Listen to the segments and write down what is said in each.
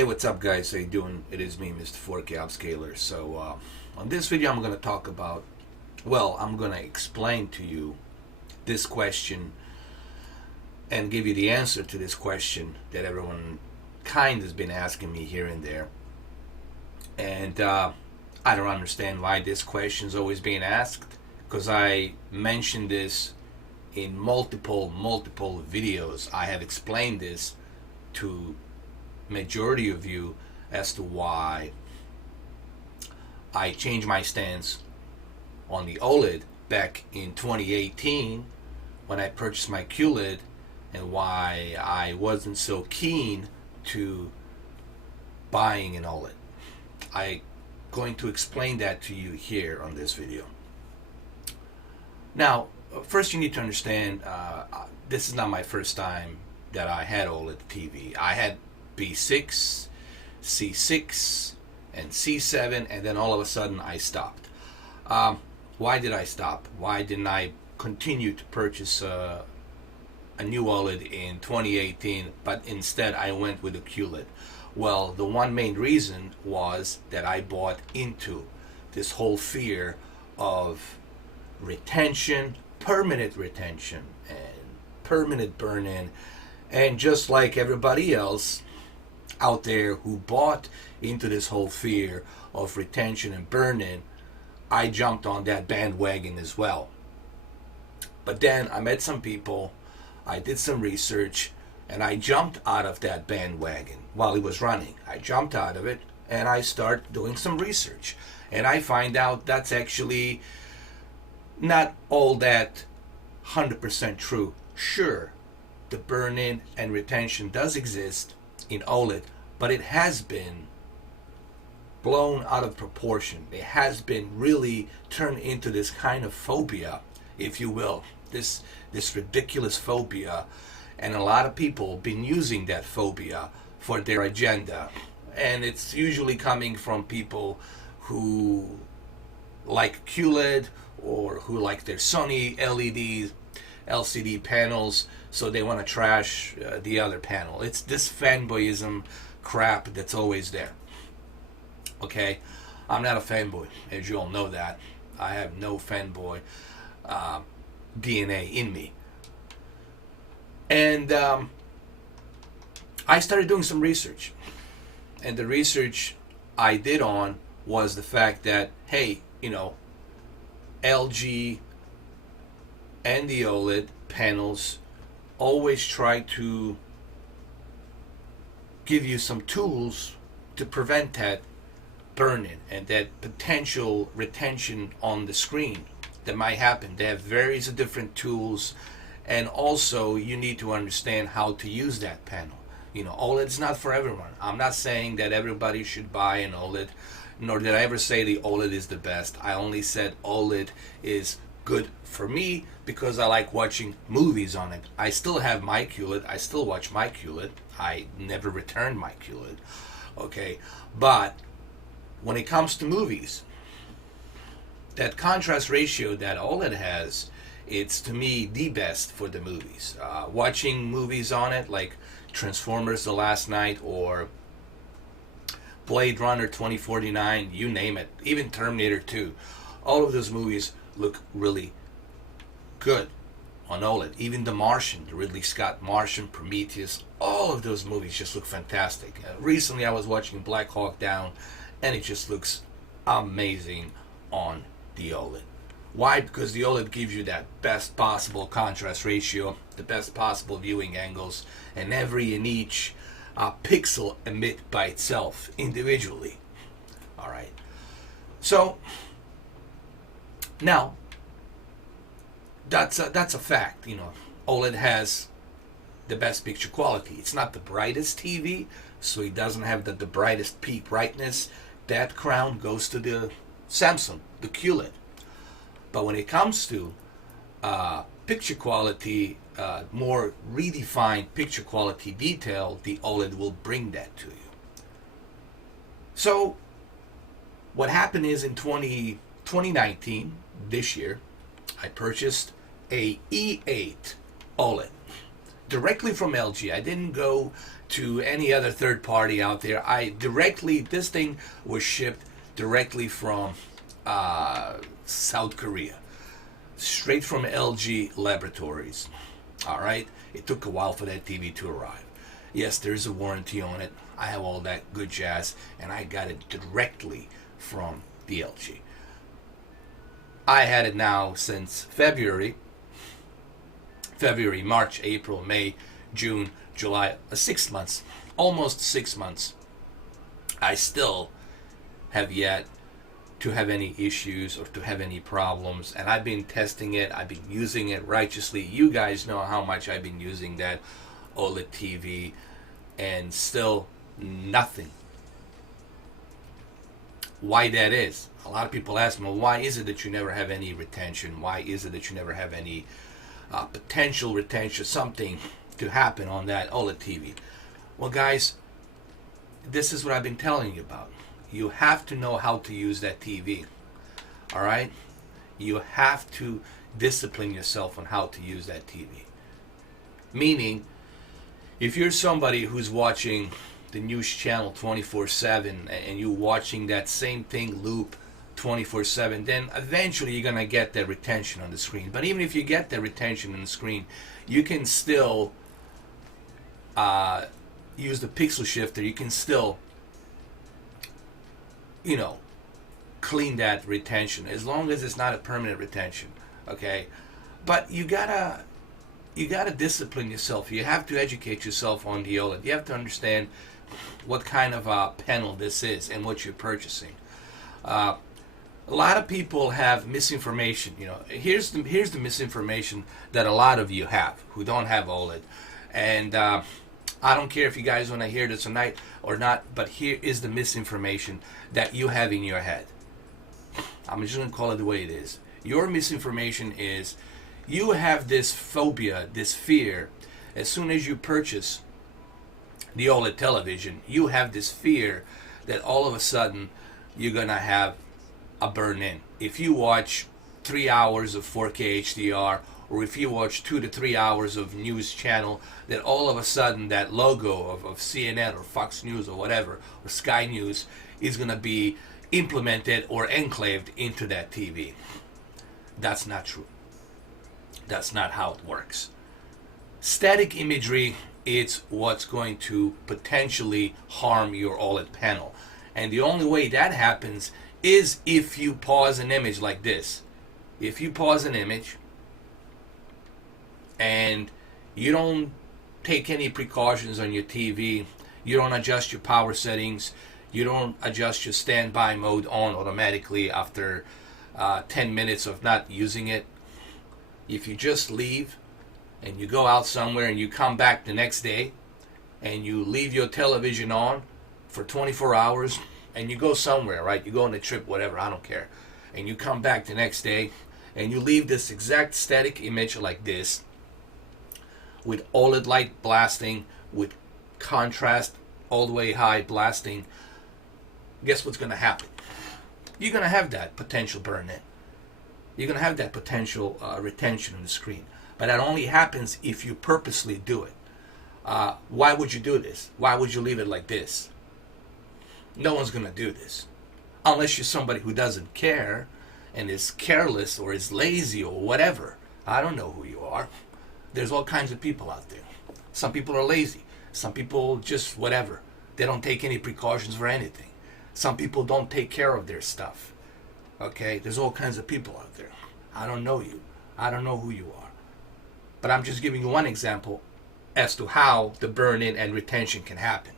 Hey, what's up, guys? How you doing? It is me, Mr. 4K Upscaler. So, on this video, I'm going to talk about, I'm going to explain to you this question and give you the answer to this question that everyone kind of has been asking me here and there. And I don't understand why this question is always being asked, because I mentioned this in multiple videos. I have explained this to majority of you as to why I changed my stance on the OLED back in 2018 when I purchased my QLED, and why I wasn't so keen to buying an OLED. I'm going to explain that to you here on this video. Now, first you need to understand, this is not my first time that I had OLED TV. I had B6, C6, and C7, and then all of a sudden I stopped. Why did I stop? Why didn't I continue to purchase a new OLED in 2018, but instead I went with a QLED? Well, the one main reason was that I bought into this whole fear of retention, permanent retention, and permanent burn-in. And just like everybody else out there who bought into this whole fear of retention and burn-in, I jumped on that bandwagon as well. But then I met some people, I did some research, and I jumped out of that bandwagon while it was running. I jumped out of it and I started doing some research, and I find out that's actually not all that 100% true. Sure, the burn-in and retention does exist in OLED, but it has been blown out of proportion. It has been really turned into this kind of phobia, if you will, this ridiculous phobia, and a lot of people have been using that phobia for their agenda. And it's usually coming from people who like QLED, or who like their Sony LED LCD panels, so they want to trash the other panel. It's this fanboyism crap that's always there. Okay, I'm not a fanboy, as you all know that. I have no fanboy DNA in me. And I started doing some research, and the research I did on was the fact that, hey, LG and the OLED panels always try to give you some tools to prevent that burn-in and that potential retention on the screen that might happen. They have various different tools, and also you need to understand how to use that panel. OLED's not for everyone. I'm not saying that everybody should buy an OLED, nor did I ever say the OLED is the best. I only said OLED is good for me because I like watching movies on it. I still have my QLED. I still watch my QLED. I never returned my QLED. Okay, but when it comes to movies, that contrast ratio that OLED has, it's to me the best for the movies. Watching movies on it like Transformers The Last Night, or Blade Runner 2049, you name it, even Terminator 2, all of those movies look really good on OLED. Even The Martian, the Ridley Scott Martian, Prometheus, all of those movies just look fantastic. Recently I was watching Black Hawk Down, and it just looks amazing on the OLED. Why? Because the OLED gives you that best possible contrast ratio, the best possible viewing angles, and every and each pixel emit by itself individually. All right. So now that's a fact. OLED has the best picture quality. It's not the brightest TV, so it doesn't have the brightest peak brightness. That crown goes to the Samsung, the QLED. But when it comes to picture quality, more redefined picture quality detail, the OLED will bring that to you. So what happened is, in 2019, this year, I purchased a E8 OLED. directly from LG. I didn't go to any other third party out there. This thing was shipped directly from South Korea, straight from LG Laboratories. All right, it took a while for that TV to arrive. Yes, there's a warranty on it. I have all that good jazz, and I got it directly from the LG. I had it now since February, March, April, May, June, July, 6 months, almost 6 months. I still have yet to have any issues or to have any problems, and I've been testing it. I've been using it righteously. You guys know how much I've been using that OLED TV, and still nothing. Why that is? A lot of people ask me, well, why is it that you never have any retention? Why is it that you never have any potential retention, something to happen on that OLED TV? Well, guys, this is what I've been telling you about. You have to know how to use that TV. All right? You have to discipline yourself on how to use that TV. Meaning, if you're somebody who's watching the news channel 24/7 and you're watching that same thing loop 24/7, then eventually you're going to get that retention on the screen. But even if you get that retention on the screen, you can still use the pixel shifter. You can still, clean that retention, as long as it's not a permanent retention. Okay? But you gotta discipline yourself. You have to educate yourself on the OLED. You have to understand what kind of a panel this is and what you're purchasing. A lot of people have misinformation. Here's the misinformation that a lot of you have who don't have OLED, and I don't care if you guys want to hear this tonight or not, but here is the misinformation that you have in your head. I'm just going to call it the way it is. Your misinformation is you have this phobia, this fear. As soon as you purchase the OLED television, you have this fear that all of a sudden you're going to have a burn-in. If you watch 3 hours of 4K HDR, or if you watch 2 to 3 hours of news channel, that all of a sudden that logo of CNN or Fox News or whatever, or Sky News, is going to be implemented or enclaved into that TV. That's not true. That's not how it works. Static imagery, it's what's going to potentially harm your OLED panel. And the only way that happens is if you pause an image like this. If you pause an image and you don't take any precautions on your TV, you don't adjust your power settings, you don't adjust your standby mode on automatically after 10 minutes of not using it, if you just leave and you go out somewhere and you come back the next day and you leave your television on for 24 hours and you go somewhere, right? You go on a trip, whatever, I don't care. And you come back the next day and you leave this exact static image like this with OLED light blasting, with contrast all the way high blasting. Guess what's going to happen? You're going to have that potential burn-in. You're going to have that potential retention on the screen. But that only happens if you purposely do it. Why would you do this? Why would you leave it like this? No one's going to do this. Unless you're somebody who doesn't care and is careless or is lazy or whatever. I don't know who you are. There's all kinds of people out there. Some people are lazy. Some people just whatever. They don't take any precautions for anything. Some people don't take care of their stuff. Okay? There's all kinds of people out there. I don't know you. I don't know who you are. But I'm just giving you one example as to how the burn-in and retention can happen.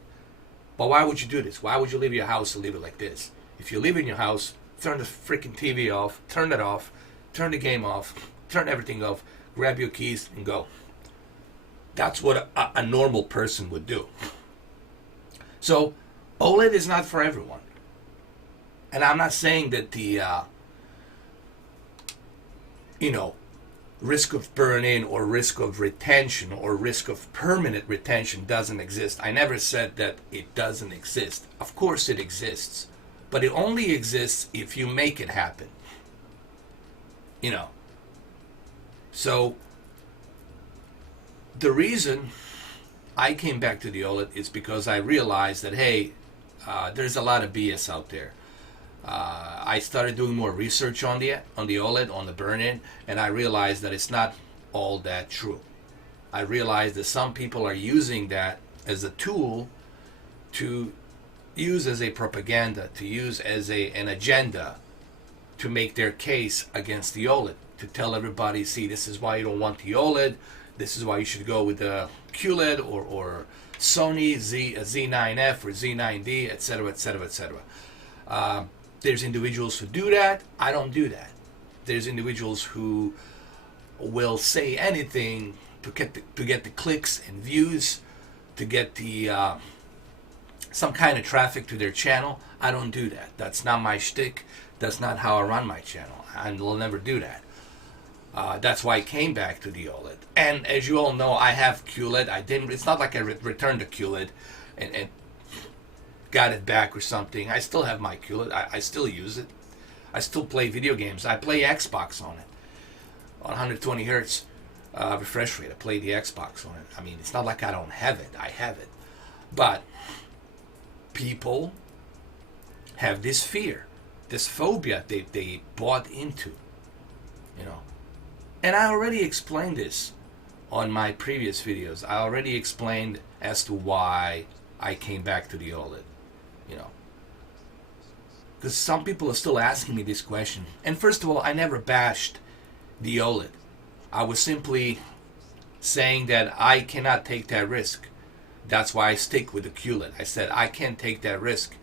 But why would you do this? Why would you leave your house and leave it like this? If you live in your house, turn the freaking TV off, turn it off, turn the game off, turn everything off, grab your keys and go. That's what a normal person would do. So OLED is not for everyone. And I'm not saying that the, risk of burn-in or risk of retention or risk of permanent retention doesn't exist. I never said that it doesn't exist. Of course it exists. But it only exists if you make it happen. So The reason I came back to the OLED is because I realized that, hey, there's a lot of BS out there. I started doing more research on the OLED, on the burn-in, and I realized that it's not all that true. I realized that some people are using that as a tool to use as a propaganda, to use as an agenda to make their case against the OLED, to tell everybody, see, this is why you don't want the OLED, this is why you should go with the QLED or Sony Z9F or Z9D, etc., etc., etc. There's individuals who do that. I don't do that. There's individuals who will say anything to get the clicks and views, to get the some kind of traffic to their channel. I don't do that. That's not my shtick. That's not how I run my channel. I will never do that. That's why I came back to the OLED. And as you all know, I have QLED. I didn't. It's not like I returned the QLED and got it back or something. I still have my QLED. I still use it. I still play video games. I play Xbox on it on 120 hertz refresh rate. I play the Xbox on it. I mean, it's not like I don't have it. I have it. But people have this fear, this phobia they bought into, you know. And I already explained this on my previous videos. I already explained as to why I came back to the OLED, you know. Because some people are still asking me this question. And first of all, I never bashed the OLED. I was simply saying that I cannot take that risk. That's why I stick with the QLED. I said I can't take that risk.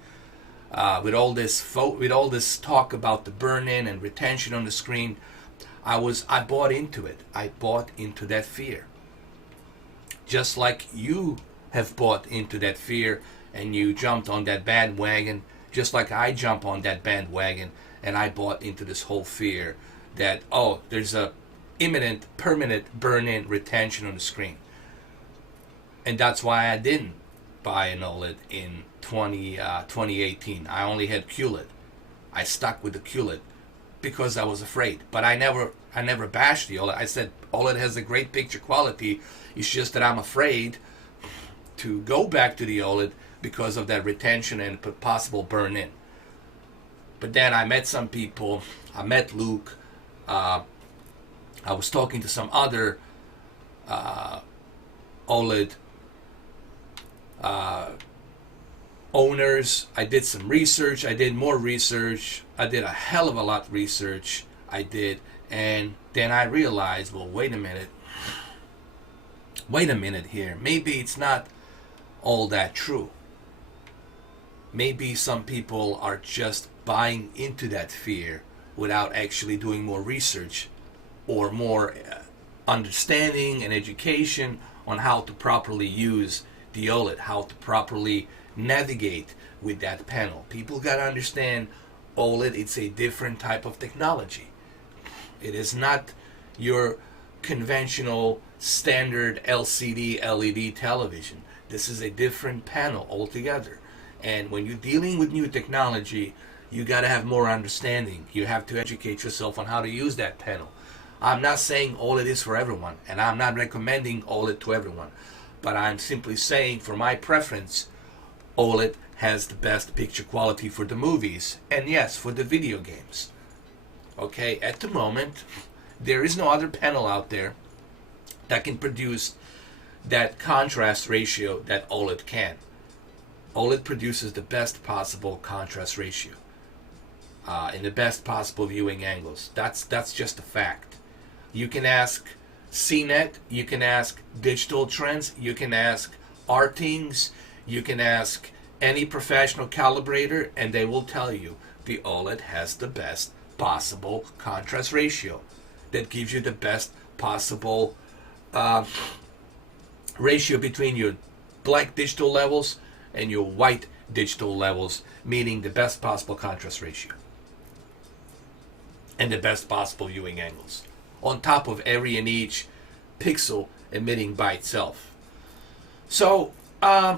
With all this talk about the burn-in and retention on the screen, I bought into it. I bought into that fear. Just like you have bought into that fear and you jumped on that bandwagon, just like I jumped on that bandwagon and I bought into this whole fear that, oh, there's a imminent, permanent burn-in retention on the screen. And that's why I didn't buy an OLED in 2018. I only had QLED. I stuck with the QLED because I was afraid. But I never bashed the OLED. I said OLED has a great picture quality. It's just that I'm afraid to go back to the OLED because of that retention and possible burn-in. But then I met some people. I met Luke. I was talking to some other OLED owners. I did some research. I did more research. I did a hell of a lot of research. I did. And then I realized, well, wait a minute. Wait a minute here. Maybe it's not all that true. Maybe some people are just buying into that fear without actually doing more research or more understanding and education on how to properly use the OLED, how to properly navigate with that panel. People got to understand OLED, it's a different type of technology. It is not your conventional standard LCD LED television. This is a different panel altogether. And when you're dealing with new technology, you got to have more understanding. You have to educate yourself on how to use that panel. I'm not saying OLED is for everyone, and I'm not recommending OLED to everyone. But I'm simply saying, for my preference, OLED has the best picture quality for the movies, and yes, for the video games. Okay, at the moment, there is no other panel out there that can produce that contrast ratio that OLED can. OLED produces the best possible contrast ratio in the best possible viewing angles. That's just a fact. You can ask CNET, you can ask Digital Trends, you can ask Artings, you can ask any professional calibrator, and they will tell you the OLED has the best possible contrast ratio that gives you the best possible ratio between your black digital levels and your white digital levels, meaning the best possible contrast ratio and the best possible viewing angles on top of every and each pixel emitting by itself. So I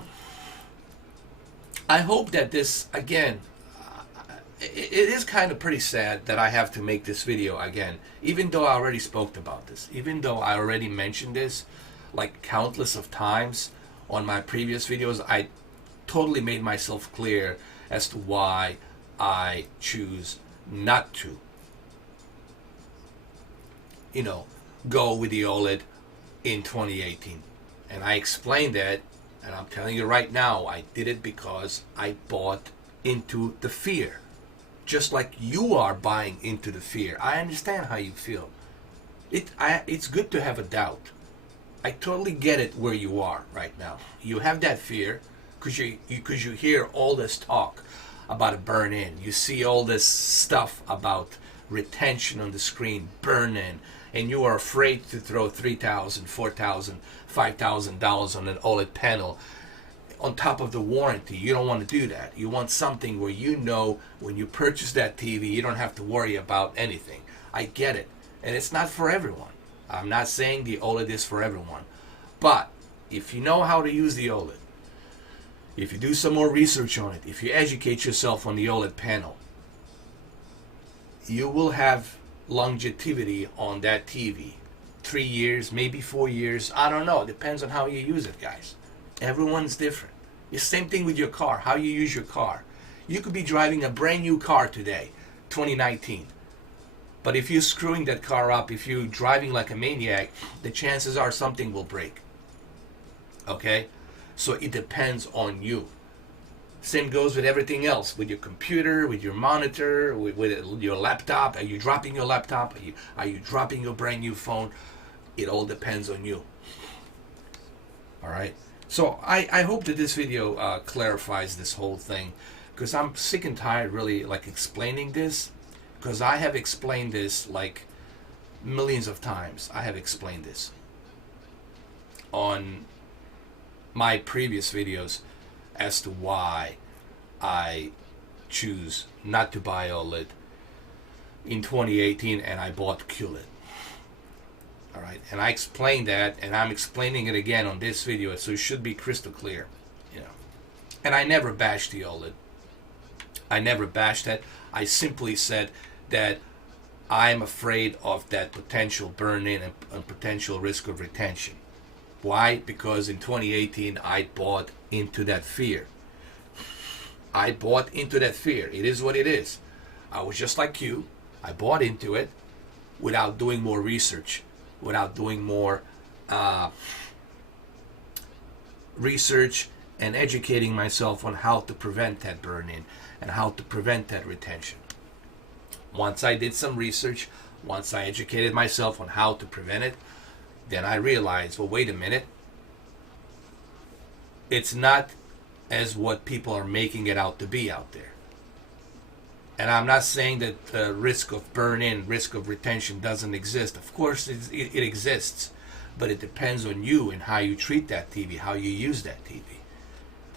hope that this, again, it is kind of pretty sad that I have to make this video again, even though I already spoke about this, even though I already mentioned this like countless of times on my previous videos, I totally made myself clear as to why I choose not to, go with the OLED in 2018. And I explained that, and I'm telling you right now, I did it because I bought into the fear. Just like you are buying into the fear. I understand how you feel. It's good to have a doubt. I totally get it where you are right now. You have that fear because you hear all this talk about a burn-in. You see all this stuff about retention on the screen, burn-in, and you are afraid to throw $3,000, $4,000, $5,000 on an OLED panel on top of the warranty. You don't want to do that. You want something where when you purchase that TV, you don't have to worry about anything. I get it. And it's not for everyone. I'm not saying the OLED is for everyone. But if you know how to use the OLED, if you do some more research on it, if you educate yourself on the OLED panel, you will have longevity on that TV. 3 years, maybe 4 years. I don't know. It depends on how you use it, guys. Everyone's different. The same thing with your car, how you use your car. You could be driving a brand new car today, 2019. But if you're screwing that car up, if you're driving like a maniac, the chances are something will break. Okay? So it depends on you. Same goes with everything else, with your computer, with your monitor, with your laptop. Are you dropping your laptop? Are you dropping your brand new phone? It all depends on you. All right? So I hope that this video clarifies this whole thing, because I'm sick and tired really like explaining this, because I have explained this like millions of times. I have explained this on my previous videos as to why I choose not to buy OLED in 2018 and I bought QLED. All right, and I explained that, and I'm explaining it again on this video, so it should be crystal clear, And I never bashed the OLED. I never bashed it. I simply said that I'm afraid of that potential burn-in and potential risk of retention. Why? Because in 2018 I bought into that fear. I bought into that fear. It is what it is. I was just like you. I bought into it without doing more research, without doing more research and educating myself on how to prevent that burn-in and how to prevent that retention. Once I did some research, once I educated myself on how to prevent it, then I realized, well, wait a minute. It's not as what people are making it out to be out there. And I'm not saying that the risk of burn-in, risk of retention doesn't exist. Of course it exists, but it depends on you and how you treat that TV, how you use that TV.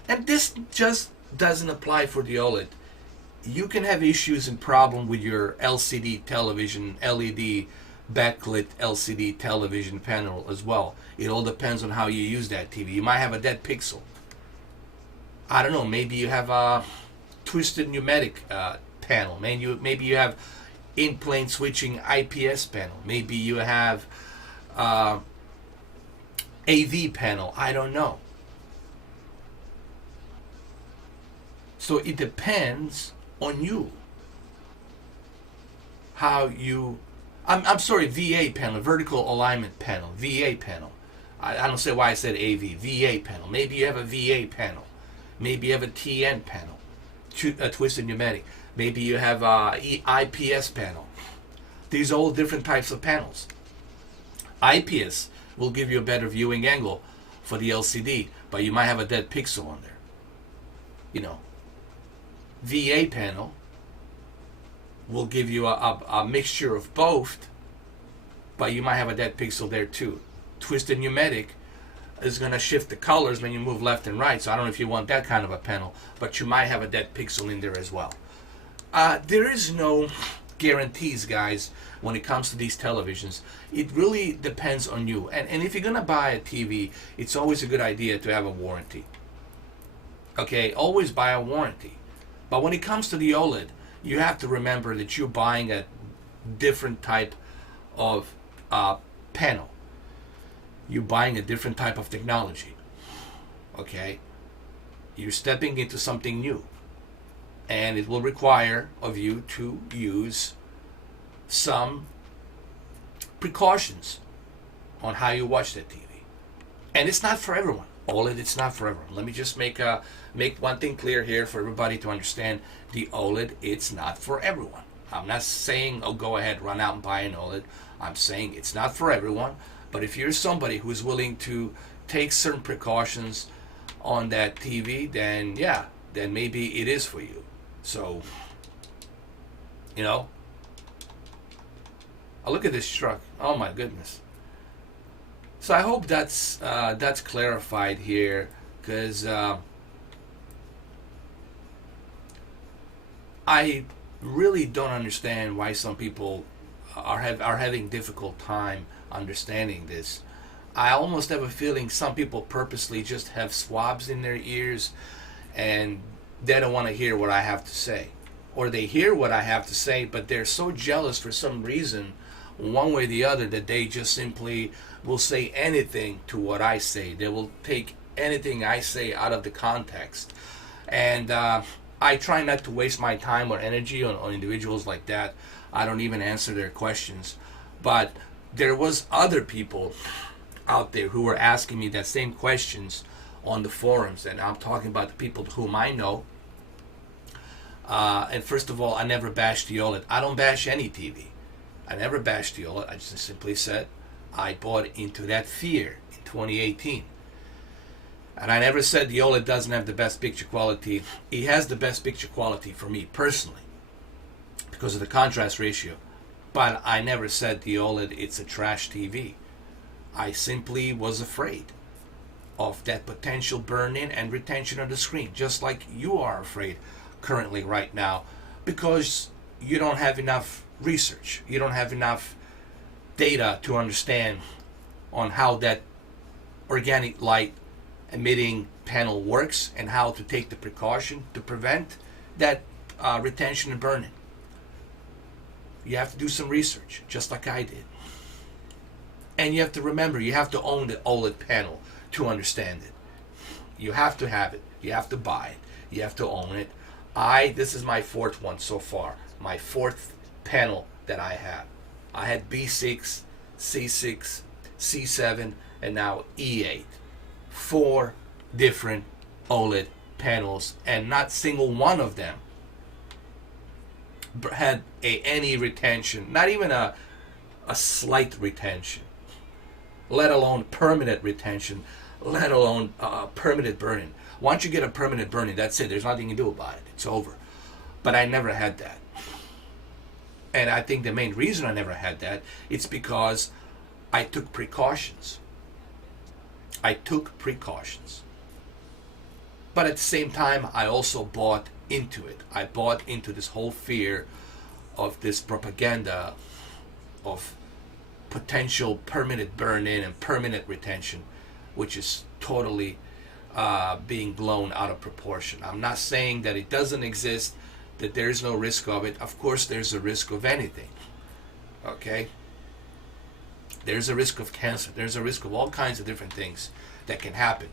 And this just doesn't apply for the OLED. You can have issues and problem with your LCD television, LED backlit LCD television panel as well. It all depends on how you use that TV. You might have a dead pixel. I don't know, maybe you have a twisted pneumatic panel. Maybe you have in-plane switching IPS panel. Maybe you have AV panel. I don't know. So it depends on you. How you... I'm sorry, VA panel, vertical alignment panel, VA panel. I don't say why I said AV, VA panel. Maybe you have a VA panel. Maybe you have a TN panel, a twisted pneumatic. Maybe you have a IPS panel. These are all different types of panels. IPS will give you a better viewing angle for the LCD, but you might have a dead pixel on there. VA panel will give you a mixture of both, but you might have a dead pixel there too. Twisted pneumatic is going to shift the colors when you move left and right, so I don't know if you want that kind of a panel, but you might have a dead pixel in there as well. There is no guarantees, guys, when it comes to these televisions. It really depends on you. And if you're going to buy a TV, it's always a good idea to have a warranty. Okay, always buy a warranty. But when it comes to the OLED, you have to remember that you're buying a different type of panel. you're buying a different type of technology. Okay? You're stepping into something new. And it will require of you to use some precautions on how you watch that TV. And it's not for everyone. OLED, it's not for everyone. Let me just make one thing clear here for everybody to understand. The OLED, it's not for everyone. I'm not saying, oh, go ahead, run out and buy an OLED. I'm saying it's not for everyone. But if you're somebody who's willing to take certain precautions on that TV, then yeah, then maybe it is for you. So, oh, look at this truck. Oh my goodness. So I hope that's clarified here, because I really don't understand why some people are having difficult time understanding this. I almost have a feeling some people purposely just have swabs in their ears, and they don't want to hear what I have to say, or they hear what I have to say, but they're so jealous for some reason, one way or the other, that they just simply will say anything to what I say. They will take anything I say out of the context. And I try not to waste my time or energy on individuals like that. I don't even answer their questions. But there was other people out there who were asking me that same questions on the forums, and I'm talking about the people whom I know. And first of all, I never bashed the OLED. I don't bash any TV. I never bashed the OLED. I just simply said I bought into that fear in 2018. And I never said the OLED doesn't have the best picture quality. It has the best picture quality for me personally because of the contrast ratio. But I never said the OLED, it's a trash TV. I simply was afraid of that potential burn-in and retention of the screen, just like you are afraid currently right now, because you don't have enough research. You don't have enough data to understand on how that organic light emitting panel works and how to take the precaution to prevent that retention and burn-in. You have to do some research, just like I did. And you have to remember, you have to own the OLED panel to understand it. You have to have it. You have to buy it. You have to own it. This is my fourth one so far. My fourth panel that I have. I had B6, C6, C7, and now E8. 4 different OLED panels, and not single one of them had any retention, not even a slight retention, let alone permanent retention, let alone permanent burn-in. Once you get a permanent burn-in, that's it. There's nothing you can do about it. It's over. But I never had that. And I think the main reason I never had that, it's because I took precautions. I took precautions. But at the same time, I also bought into it. I bought into this whole fear of this propaganda of potential permanent burn-in and permanent retention, which is totally being blown out of proportion. I'm not saying that it doesn't exist, that there's no risk of it. Of course, there's a risk of anything. Okay? There's a risk of cancer. There's a risk of all kinds of different things that can happen.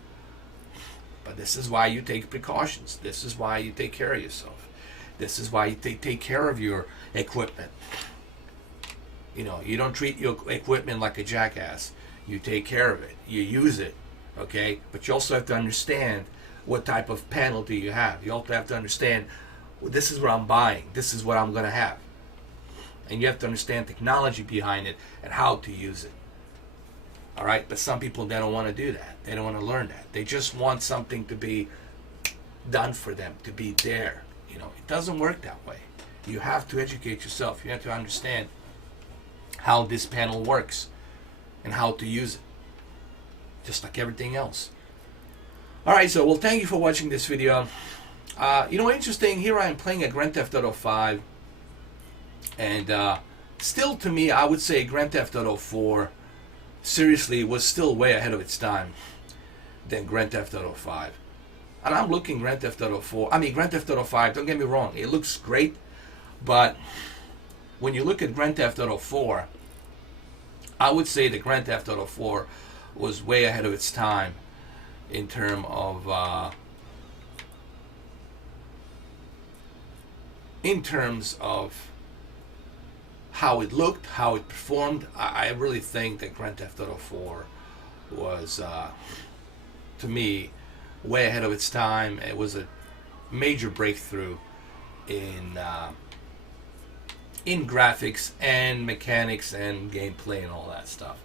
But this is why you take precautions. This is why you take care of yourself. This is why you take care of your equipment. You know, you don't treat your equipment like a jackass. You take care of it. You use it. Okay? But you also have to understand what type of panel do you have. You also have to understand, well, this is what I'm buying. This is what I'm going to have. And you have to understand technology behind it and how to use it. All right? But some people, they don't want to do that. They don't want to learn that. They just want something to be done for them, to be there. You know, it doesn't work that way. You have to educate yourself. You have to understand how this panel works and how to use it. Just like everything else. All right, so, well, thank you for watching this video. You know, interesting, here I am playing a Grand Theft Auto 5. And still, to me, I would say Grand Theft Auto 4, seriously, was still way ahead of its time than Grand Theft Auto 5. And I'm looking Grand Theft Auto 4. I mean, Grand Theft Auto 5, don't get me wrong, it looks great. But when you look at Grand Theft Auto 4, I would say that Grand Theft Auto 4 was way ahead of its time in terms of how it looked, how it performed. I really think that Grand Theft Auto 4 was, to me, way ahead of its time. It was a major breakthrough in graphics and mechanics and gameplay and all that stuff.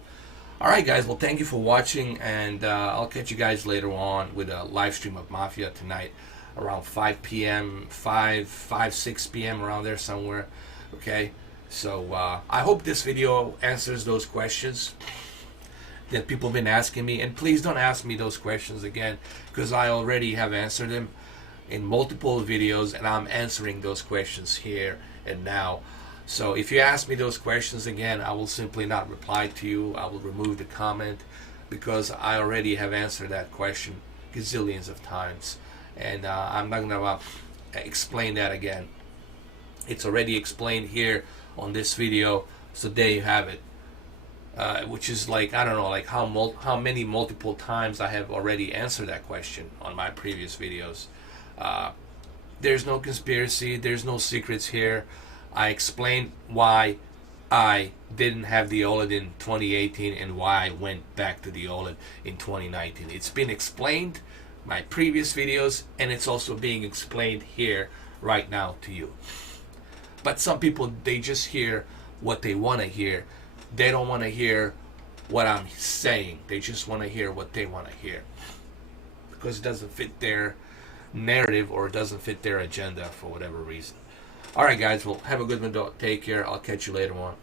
All right, guys. Well, thank you for watching, and I'll catch you guys later on with a live stream of Mafia tonight around 5 p.m., 6 p.m., around there somewhere. Okay? So I hope this video answers those questions that people have been asking me. And please don't ask me those questions again, because I already have answered them in multiple videos, and I'm answering those questions here and now. So if you ask me those questions again, I will simply not reply to you. I will remove the comment, because I already have answered that question gazillions of times, and I'm not gonna explain that again. It's already explained here on this video, so there you have it. Which is like, I don't know, like how many multiple times I have already answered that question on my previous videos. There's no conspiracy, there's no secrets here. I explained why I didn't have the OLED in 2018 and why I went back to the OLED in 2019. It's been explained in my previous videos, and it's also being explained here right now to you. But some people, they just hear what they want to hear. They don't want to hear what I'm saying. They just want to hear what they want to hear, because it doesn't fit their narrative or it doesn't fit their agenda for whatever reason. All right, guys. Well, have a good one. Take care. I'll catch you later on.